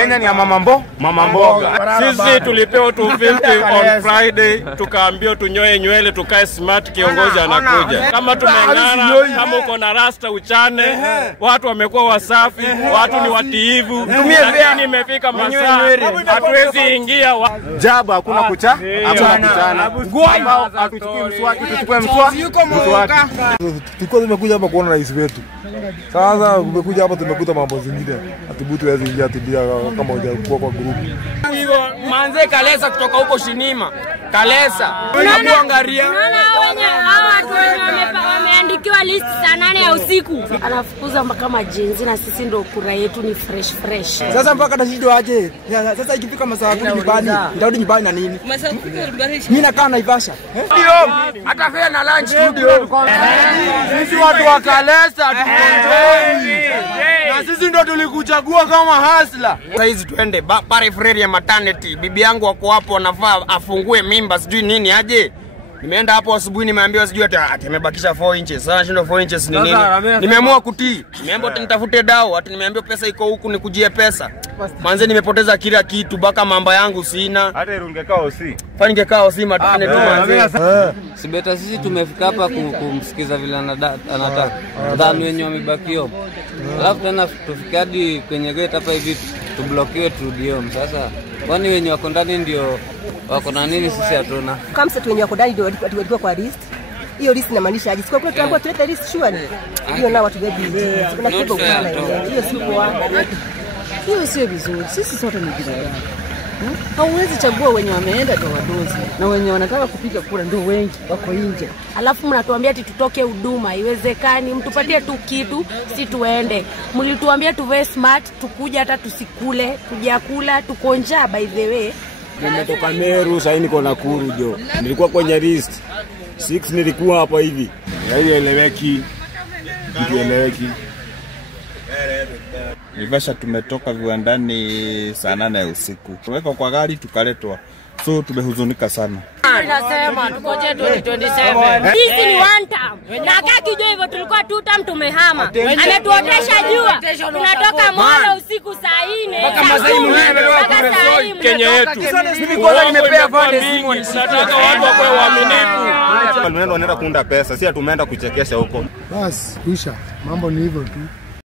Kenya ni ya mama mboga. Sisi tulipewa 250 on Friday, tukaambiwa tunyoe nywele tukae smart, kiongozi anakuja. Kama tumeng'ara, kama uko na rasta uchane, watu wamekuwa wasafi, watu ni watiivu. Lakini imefika masaa hatuwezi ingia. Jaba hakuna kuchana. Ambao hatuchukui mswaki, tuchukue mswaki. Tulikuwa tumekuja hapa kuona rais wetu. Sasa tumekuja hapa tumekuta mambo zingine. Atibutu hawezi ingia tibia kama hujakuwa kwa group. Hiyo manze Kalesa kutoka huko Shinima. Kalesa. Unaangalia. Hawa watu wameandikiwa list saa 8 ya usiku. Anafukuza kama jenzi na sisi ndo kura yetu ni fresh. Sasa mpaka tashindo aje. Sasa ikifika masaa ya nyumbani, ndarudi nyumbani na nini? Mimi nakaa Naivasha. Ndio. Hata fare na lunch studio. Sisi watu wa Kalesa tukonjoi. Na sisi ndo tulikuchagua kama hasla. Sasa hizi tuende pale Frere ya maternity. Bibi yangu wako hapo anafaa afungue mimba sijui nini aje. Nimeenda hapo asubuhi nimeambiwa sijui ati amebakisha 4 inches. Sasa nashinda 4 inches ni nini? Nimeamua kutii. Nimeambiwa nitafute dawa, ati nimeambiwa pesa iko huku nikujie pesa. Manze nimepoteza kila kitu baka mambo yangu sina. Hata ungekaa osi. Fani ningekaa osi matane tu manze. Sibeta sisi tumefika hapa kumsikiza vile anataka. Ndani wenyewe wamebakio. Alafu tena tufika hadi kwenye gate hapa hivi tublokiwe turudio. Sasa kwani wenyewe wako ndani ndio wako na nini sisi hatuna. Kama sasa wenyewe wako ndani ndio walikuwa kwa list. Hiyo list inamaanisha aje? Sikuwa tunaambiwa tulete list surely. Hiyo nao watu webi. Kuna kitu kufanya hiyo si kwa. Hiyo sio vizuri. Sisi sote ni binadamu. Hauwezi chagua wenye wameenda kwa wadozi na wenye wanataka kupiga kura ndio wengi wako nje. Alafu mnatuambia ati tutoke huduma, iwezekani mtupatie tu kitu si tuende. Mlituambia tuwe smart, tukuja hata tusikule, tujakula, tuko njaa by the way. Nimetoka Meru, sasa niko Nakuru jo. Nilikuwa kwenye list 6 nilikuwa hapa hivi. Haieleweki. Haieleweki. Naivasha tumetoka viwandani saa 8 ya usiku. Tumeweka kwa gari tukaletwa. So tumehuzunika sana. Tunasema tukoje 2027. Sisi ni one term. Na kaki jo hivyo tulikuwa 2 term tumehama. Ametuotesha jua. Tunatoka Molo usiku saa 4. Mpaka Masai mwenyewe Kenya yetu. Mimi kwanza nimepea pande Simon. Tunataka watu wawe waaminifu. Wanaenda kuunda pesa, si tumeenda kuchekesha huko. Bas, kuisha. Mambo ni hivyo tu.